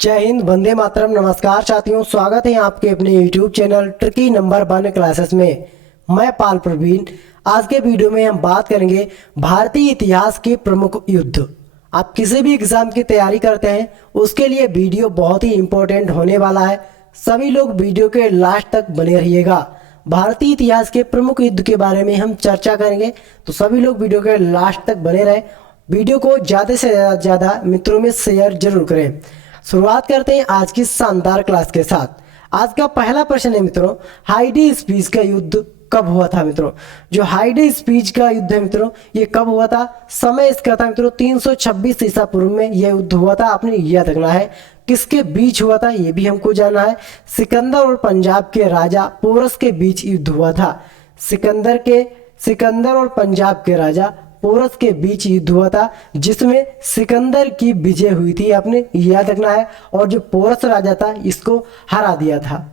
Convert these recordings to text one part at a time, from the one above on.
जय हिंद, वंदे मातरम। नमस्कार साथियों, स्वागत है आपके अपने YouTube channel tricky number 1 classes में। मैं पाल प्रवीण। आज के वीडियो में हम बात करेंगे भारतीय इतिहास के प्रमुख युद्ध। आप किसी भी एग्जाम की तैयारी करते हैं उसके लिए वीडियो बहुत ही इंपॉर्टेंट होने वाला है। सभी लोग वीडियो के लास्ट तक बने रहिएगा। भारतीय इतिहास के प्रमुख युद्ध के बारे में हम चर्चा करेंगे, तो सभी लोग वीडियो के लास्ट तक बने रहें। वीडियो को ज़्यादा से ज़्यादा मित्रों में शेयर जरूर करें। शुरुआत करते हैं आज की शानदार क्लास के साथ। आज का पहला प्रश्न है मित्रों, हाइडी स्पीच का युद्ध कब हुआ था। मित्रों, जो हाइडी स्पीच का युद्ध है मित्रों, ये कब हुआ था? समय इसका था मित्रों 326 ईसा पूर्व में यह युद्ध हुआ था। आपने याद रखना है किसके बीच हुआ था, ये भी हमको जानना है। सिकंदर और पंजाब के राजा पोरस के बीच युद्ध हुआ था। सिकंदर और पंजाब के राजा पोरस के बीच युद्ध हुआ था, जिसमें सिकंदर की विजय हुई थी। आपने याद रखना है। और जो पोरस राजा था इसको हरा दिया था।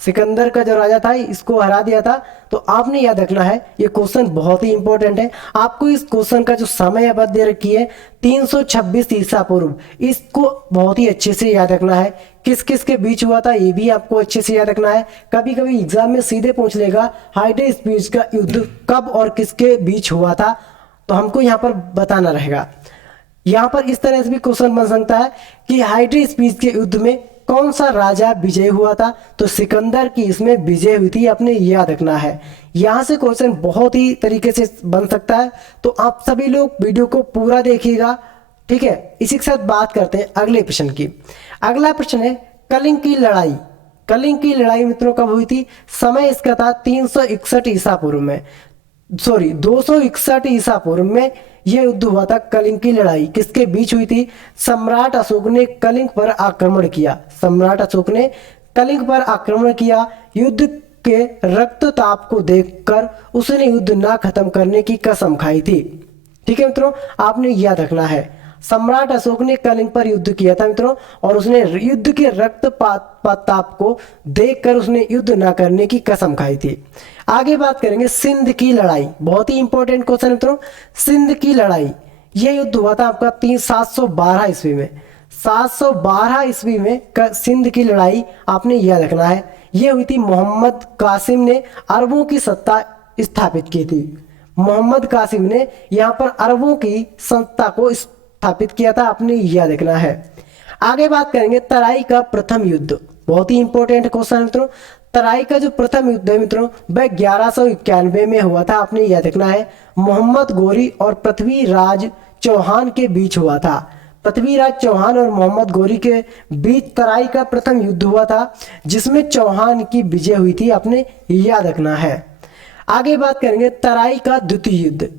सिकंदर का जो राजा था इसको हरा दिया था। तो आपने याद रखना है, ये क्वेश्चन बहुत ही इंपॉर्टेंट है। आपको इस क्वेश्चन का जो समय अवधि दे रखी है 326 ईसा पूर्व, इसको बहुत ही अच्छे से याद रखना है। किस किस के बीच हुआ था ये भी आपको अच्छे से याद रखना है। कभी कभी एग्जाम में सीधे पूछ लेगा हाइडी स्पीच का युद्ध कब और किसके बीच हुआ था, तो हमको यहाँ पर बताना रहेगा। यहाँ पर इस तरह से भी क्वेश्चन बन सकता है कि हाइडी स्पीच के युद्ध में कौन सा राजा विजय हुआ था, तो सिकंदर की इसमें विजय हुई थी। आपने याद रखना है। यहाँ से क्वेश्चन बहुत ही तरीके से बन सकता है, तो आप सभी लोग वीडियो को पूरा देखिएगा, ठीक है। इसी के साथ बात करते हैं अगले प्रश्न की। अगला प्रश्न है कलिंग की लड़ाई। कलिंग की लड़ाई मित्रों कब हुई थी? समय इसका था 361 ईसा पूर्व में, 261 ईसा पूर्व में यह युद्ध हुआ था। कलिंग की लड़ाई किसके बीच हुई थी? सम्राट अशोक ने कलिंग पर आक्रमण किया। सम्राट अशोक ने कलिंग पर आक्रमण किया। युद्ध के रक्तताप को देखकर उसने युद्ध ना खत्म करने की कसम खाई थी। ठीक है मित्रों, आपने याद रखना है। सम्राट अशोक ने कलिंग पर युद्ध किया था मित्रों, और उसने युद्ध के रक्तपात को देखकर उसने युद्ध न करने की कसम खाई थी। आगे बात करेंगे सिंध की लड़ाई। बहुत ही इंपॉर्टेंट क्वेश्चन मित्रों, सिंध की लड़ाई। यह युद्ध हुआ था आपका 712 ईस्वी में। 712 ईस्वी में सिंध की लड़ाई आपने याद रखना है। यह हुई थी, मोहम्मद कासिम ने अरबों की सत्ता स्थापित की थी। मोहम्मद कासिम ने यहाँ पर अरबों की सत्ता को स्थापित किया था। आपने याद रखना है। आगे बात करेंगे तराई का प्रथम युद्ध। बहुत ही इंपॉर्टेंट क्वेश्चन है मित्रों। तराई का जो प्रथम युद्ध है मित्रों, वह 1191 में हुआ था। आपने याद रखना है। मोहम्मद गोरी और पृथ्वीराज चौहान के बीच हुआ था। पृथ्वीराज चौहान और मोहम्मद गोरी के बीच तराई का प्रथम युद्ध हुआ था, जिसमें चौहान की विजय हुई थी। आपने याद रखना है। आगे बात करेंगे तराई का द्वितीय युद्ध।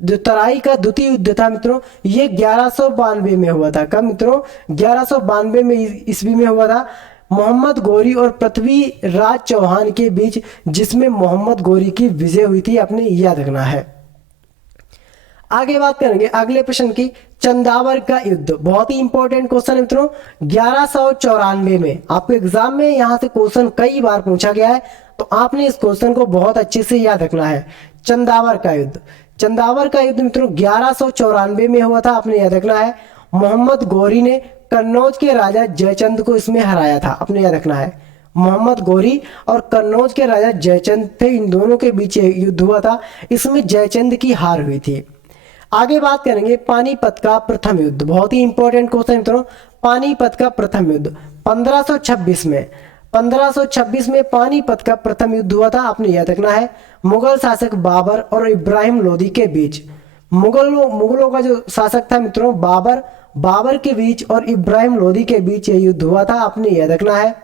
जो तराई का द्वितीय युद्ध था मित्रों, ये 1192 में हुआ था। कब मित्रों? 1192 में ईस्वी में हुआ था। मोहम्मद गोरी और पृथ्वीराज चौहान के बीच, जिसमें मोहम्मद गोरी की विजय हुई थी। आपने याद रखना है। आगे बात करेंगे अगले प्रश्न की, चंदावर का युद्ध। बहुत ही इंपॉर्टेंट क्वेश्चन है मित्रों। 1194 में आपके एग्जाम में यहाँ से क्वेश्चन कई बार पूछा गया है, तो आपने इस क्वेश्चन को बहुत अच्छे से याद रखना है। चंदावर का युद्ध। चंदावर का युद्ध मित्रों 1194 में हुआ था। आपने याद रखना है। मोहम्मद गोरी ने कन्नौज के राजा जयचंद को इसमें हराया था। आपने याद रखना है। मोहम्मद गोरी और कन्नौज के राजा जयचंद थे, इन दोनों के बीच युद्ध हुआ था। इसमें जयचंद की हार हुई थी। आगे बात करेंगे पानीपत का प्रथम युद्ध। बहुत ही इंपॉर्टेंट क्वेश्चन मित्रों। पानीपत का प्रथम युद्ध 1526 में पानीपत का प्रथम युद्ध हुआ था। आपने याद रखना है। मुगल शासक बाबर और इब्राहिम लोदी के बीच, मुगलों का जो शासक था मित्रों बाबर के बीच और इब्राहिम लोदी के बीच यह युद्ध हुआ था। आपने याद रखना है।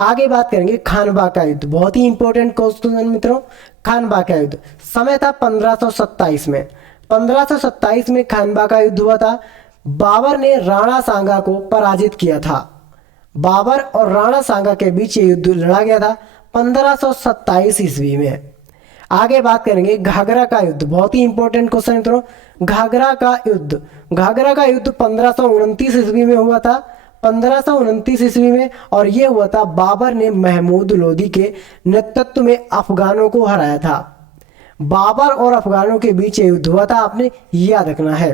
आगे बात करेंगे खानवा का युद्ध। बहुत ही इंपॉर्टेंट क्वेश्चन मित्रों। खानवा का युद्ध समय था 1527 में। 1527 में खानवा का युद्ध हुआ था। बाबर ने राणा सांगा को पराजित किया था। बाबर और राणा सांगा के बीच ये युद्ध लड़ा गया था 1527 ईस्वी में। आगे बात करेंगे घाघरा का युद्ध। बहुत ही इंपॉर्टेंट क्वेश्चन मित्रों। घाघरा का युद्ध 1529 ईस्वी में हुआ था। 1529 ईस्वी में, और ये हुआ था बाबर ने महमूद लोदी के नेतृत्व में अफगानों को हराया था। बाबर और अफगानों के बीच ये युद्ध हुआ था। आपने याद रखना है।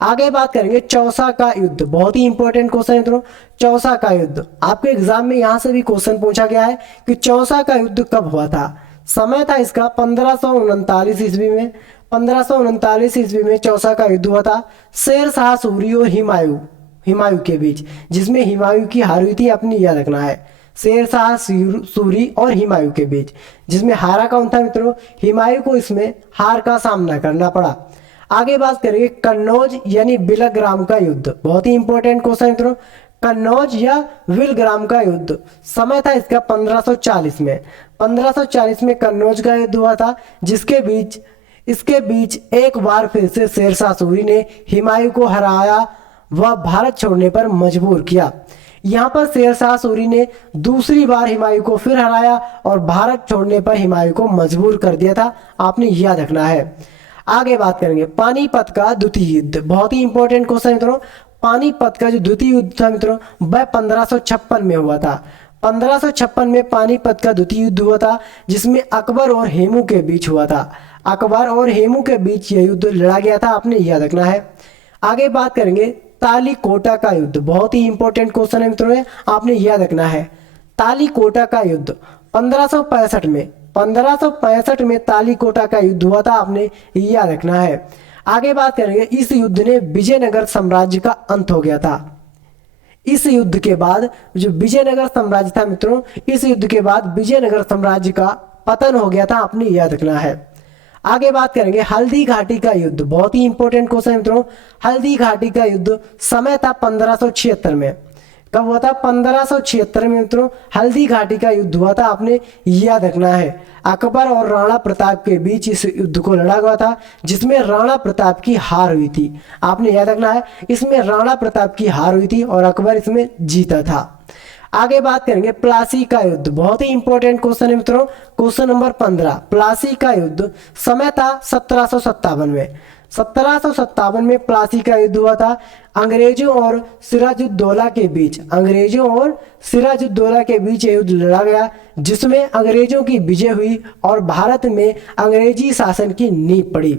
आगे बात करेंगे चौसा का युद्ध, बहुत ही इंपॉर्टेंट क्वेश्चन है मित्रों। चौसा का युद्ध आपके एग्जाम में यहाँ से भी क्वेश्चन पूछा गया है कि चौसा का युद्ध कब हुआ था। समय था इसका 1539 ईस्वी में। 1539 ईस्वी में चौसा का युद्ध हुआ था शेर शाह सूरी और हुमायूं के बीच, जिसमें हुमायूं की हार हुई थी, अपनी याद रखना है। शेर शाह सूरी और हुमायूं के बीच, जिसमें हारा कौन था मित्रों? हुमायूं को इसमें हार का सामना करना पड़ा। आगे बात करेंगे कन्नौज यानी बिलग्राम का युद्ध, बहुत ही इंपॉर्टेंट क्वेश्चन है मित्रों। कन्नौज या बिलग्राम का युद्ध, समय था इसका 1540 में। 1540 में कन्नौज का युद्ध हुआ था, इसके बीच एक बार फिर से शेर शाह सूरी ने हुमायूं को हराया व भारत छोड़ने पर मजबूर किया। यहाँ पर शेर शाह सूरी ने दूसरी बार हुमायूं को फिर हराया और भारत छोड़ने पर हुमायूं को मजबूर कर दिया था, आपने याद रखना है। आगे बात करेंगे पानीपत का द्वितीय युद्ध, बहुत ही इंपॉर्टेंट क्वेश्चन मित्रों। पानीपत का जो द्वितीय युद्ध था मित्रों वह 1556 में हुआ था। 1556 में पानीपत का द्वितीय युद्ध हुआ था, जिसमें अकबर और हेमू के बीच हुआ था। अकबर और हेमू के बीच यह युद्ध लड़ा गया था, आपने याद रखना है। आगे बात करेंगे तालीकोटा का युद्ध, बहुत ही इंपॉर्टेंट क्वेश्चन है मित्रों, आपने याद रखना है। तालीकोटा का युद्ध 1565 में तालीकोटा का युद्ध हुआ था, आपने याद रखना है। आगे बात करेंगे इस युद्ध ने विजयनगर साम्राज्य का अंत हो गया था। इस युद्ध के बाद जो विजयनगर साम्राज्य था मित्रों, इस युद्ध के बाद विजयनगर साम्राज्य का पतन हो गया था, आपने याद रखना है। आगे बात करेंगे हल्दी घाटी का युद्ध, बहुत ही इंपॉर्टेंट क्वेश्चन मित्रों। हल्दी घाटी का युद्ध समय था 1576 में। कब हुआ था? 1576 में मित्रों हल्दी घाटी का युद्ध हुआ था, आपने याद रखना है। अकबर और राणा प्रताप के बीच इस युद्ध को लड़ा गया था, जिसमें राणा प्रताप की हार हुई थी, आपने याद रखना है। इसमें राणा प्रताप की हार हुई थी और अकबर इसमें जीता था। आगे बात करेंगे प्लासी का युद्ध, बहुत ही इंपॉर्टेंट क्वेश्चन है मित्रों। क्वेश्चन नंबर 15, प्लासी का युद्ध समय था 1757 में। 1757 में प्लासी का युद्ध हुआ था अंग्रेजों और सिराजुद्दौला के बीच। अंग्रेजों और सिराजुद्दौला के बीच यह युद्ध लड़ा गया, जिसमें अंग्रेजों की विजय हुई और भारत में अंग्रेजी शासन की नींव पड़ी।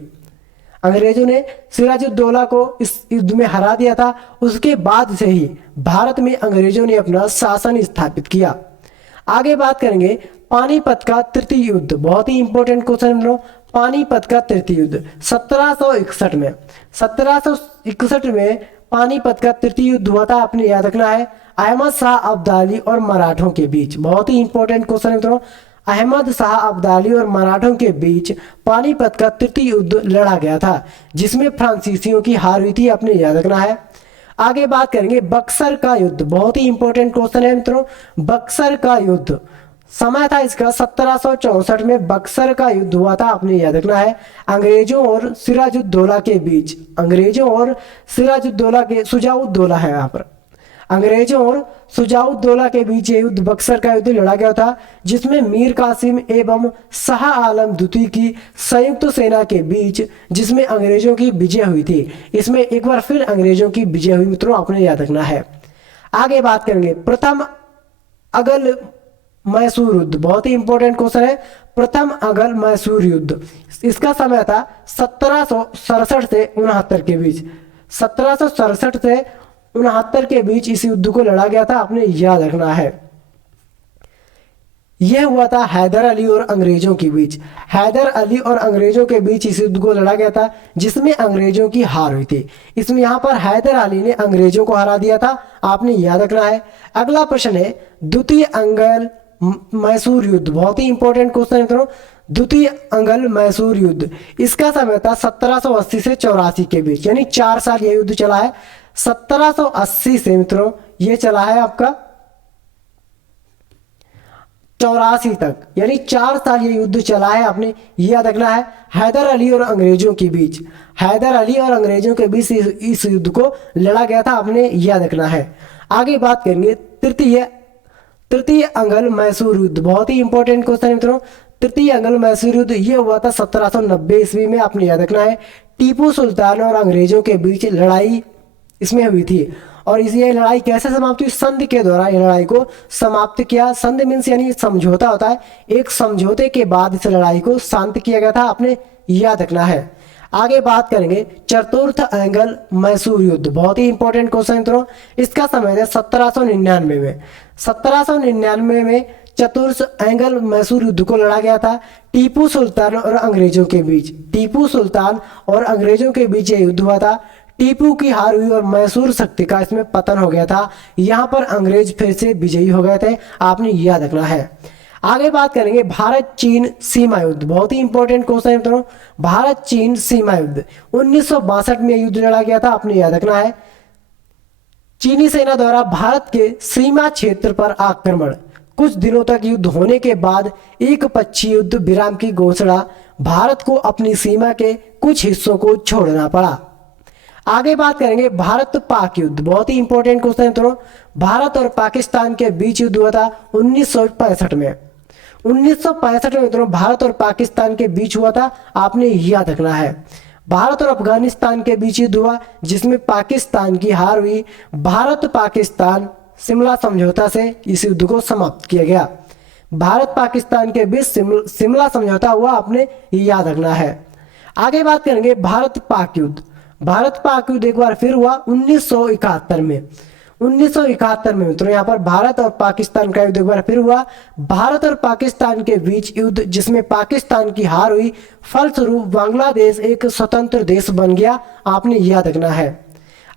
अंग्रेजों ने सिराजुद्दौला को इस युद्ध में हरा दिया था। उसके बाद से ही भारत में अंग्रेजों ने अपना शासन स्थापित किया। आगे बात करेंगे पानीपत का तृतीय युद्ध, बहुत ही इंपॉर्टेंट क्वेश्चन है। पानीपत का तृतीय युद्ध 1761 में। 1761 में पानीपत का तृतीय युद्ध हुआ था, आपने याद रखना है। अहमद शाह अब्दाली और मराठों के बीच, बहुत ही इंपॉर्टेंट क्वेश्चन है। अहमद शाह अब्दाली और मराठों के बीच पानीपत का तृतीय युद्ध लड़ा गया था, जिसमें फ्रांसीसियों की हार हुई थी, आपने याद रखना है। आगे बात करेंगे बक्सर का युद्ध, बहुत ही इंपॉर्टेंट क्वेश्चन है मित्रों। बक्सर का युद्ध समय था इसका 1764 में बक्सर का युद्ध हुआ था, आपने याद रखना है। अंग्रेजों और सिराजुद्दौला के बीच, अंग्रेजों और सिराजुद्दौला के सुजाउद्दौला है यहाँ पर, अंग्रेजों और सुजाउद्दौला के बीच ये युद्ध बक्सर का युद्ध लड़ा गया था, जिसमें मीर कासिम एवं शाह आलम द्वितीय की संयुक्त सेना के बीच, जिसमें अंग्रेजों की विजय हुई थी। इसमें एक बार फिर अंग्रेजों की विजय हुई मित्रों, आपने याद रखना है। आगे बात करेंगे प्रथम अगल मैसूर युद्ध, बहुत ही इंपॉर्टेंट क्वेश्चन है। प्रथम अगल मैसूर युद्ध, इसका समय था 1767 से 69 के बीच। 1767 से 69 के बीच इस युद्ध को लड़ा गया था, आपने याद रखना है। यह हुआ था हैदर अली और अंग्रेजों के बीच। हैदर अली और अंग्रेजों के बीच इस युद्ध को लड़ा गया था, जिसमें अंग्रेजों की हार हुई थी। इसमें यहाँ पर हैदर अली ने अंग्रेजों को हरा दिया था, आपने याद रखना है। अगला प्रश्न है द्वितीय अंगल मैसूर युद्ध, बहुत ही इंपॉर्टेंट क्वेश्चन है मित्रों। द्वितीय अंगल मैसूर युद्ध, इसका समय था 1780 से 84 के बीच, यानी 4 साल यह युद्ध चला है। 1780 से मित्रों ये चला है आपका 84 तक, यानी 4 साल ये युद्ध चला है, आपने याद रखना है। हैदर अली और अंग्रेजों के बीच, हैदर अली और अंग्रेजों के बीच इस युद्ध को लड़ा गया था, आपने याद रखना है। आगे बात करेंगे तृतीय अंगल मैसूर युद्ध, बहुत ही इंपॉर्टेंट क्वेश्चन है मित्रों। तृतीय अंगल मैसूर युद्ध ये हुआ था 1790 ईस्वी में, आपने याद रखना है। टीपू सुल्तान और अंग्रेजों के बीच लड़ाई इसमें हुई थी, और ये लड़ाई कैसे समाप्त हुई? संधि के द्वारा ये लड़ाई को समाप्त किया। संधि मीन्स यानी समझौता होता है, एक समझौते के बाद इस लड़ाई को शांत किया गया था, आपने याद रखना है। आगे बात करेंगे चतुर्थ एंगल मैसूर युद्ध, बहुत ही इंपॉर्टेंट क्वेश्चन मित्रों। इसका समय है 1799 में। 1799 में चतुर्थ एंगल मैसूर युद्ध को लड़ा गया था टीपू सुल्तान और अंग्रेजों के बीच। टीपू सुल्तान और अंग्रेजों के बीच यह युद्ध हुआ था। टीपू की हार हुई और मैसूर शक्ति का इसमें पतन हो गया था। यहाँ पर अंग्रेज फिर से विजयी हो गए थे, आपने याद रखना है। आगे बात करेंगे भारत चीन सीमा युद्ध, बहुत ही इंपॉर्टेंट क्वेश्चन है मित्रों। भारत चीन सीमा युद्ध 1962 में युद्ध लड़ा गया था, आपने याद रखना है। चीनी सेना द्वारा भारत के सीमा क्षेत्र पर आक्रमण, कुछ दिनों तक युद्ध होने के बाद एक पक्षीय युद्ध विराम की घोषणा, भारत को अपनी सीमा के कुछ हिस्सों को छोड़ना पड़ा। आगे बात करेंगे भारत पाक युद्ध, बहुत ही इंपॉर्टेंट क्वेश्चन है मित्रों। भारत और पाकिस्तान के बीच युद्ध हुआ था 1965 में। 1965 में मित्रों भारत और पाकिस्तान के बीच हुआ था, आपने याद रखना है। भारत और अफगानिस्तान के बीच युद्ध हुआ जिसमें पाकिस्तान की हार हुई। भारत पाकिस्तान शिमला समझौता से इस युद्ध को समाप्त किया गया। भारत पाकिस्तान के बीच शिमला समझौता हुआ, आपने याद रखना है। आगे बात करेंगे भारत पाक युद्ध। भारत पाक युद्ध एक बार फिर हुआ 1971 में। 1971 में मित्रों यहाँ पर भारत और पाकिस्तान का युद्ध एक बार फिर हुआ। भारत और पाकिस्तान के बीच युद्ध जिसमें पाकिस्तान की हार हुई, फलस्वरूप बांग्लादेश एक स्वतंत्र देश बन गया, आपने याद रखना है।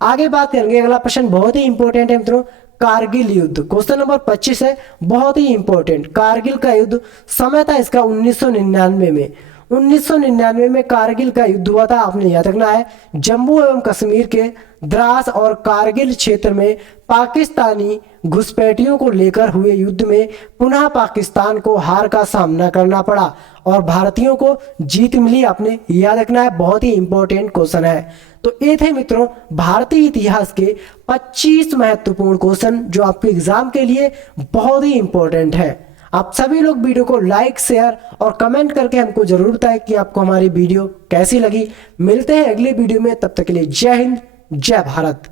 आगे बात करेंगे, अगला प्रश्न बहुत ही इंपॉर्टेंट है मित्रों, कारगिल युद्ध, क्वेश्चन नंबर 25 है, बहुत ही इंपॉर्टेंट। कारगिल का युद्ध समय था इसका 1999 में। 1999 में कारगिल का युद्ध हुआ था, आपने याद रखना है। जम्मू एवं कश्मीर के द्रास और कारगिल क्षेत्र में पाकिस्तानी घुसपैठियों को लेकर हुए युद्ध में पुनः पाकिस्तान को हार का सामना करना पड़ा और भारतीयों को जीत मिली, आपने याद रखना है। बहुत ही इंपॉर्टेंट क्वेश्चन है। तो ये थे मित्रों भारतीय इतिहास के 25 महत्वपूर्ण क्वेश्चन जो आपके एग्जाम के लिए बहुत ही इंपॉर्टेंट है। आप सभी लोग वीडियो को लाइक, शेयर और कमेंट करके हमको जरूर बताएं कि आपको हमारी वीडियो कैसी लगी। मिलते हैं अगली वीडियो में, तब तक के लिए जय हिंद, जय भारत।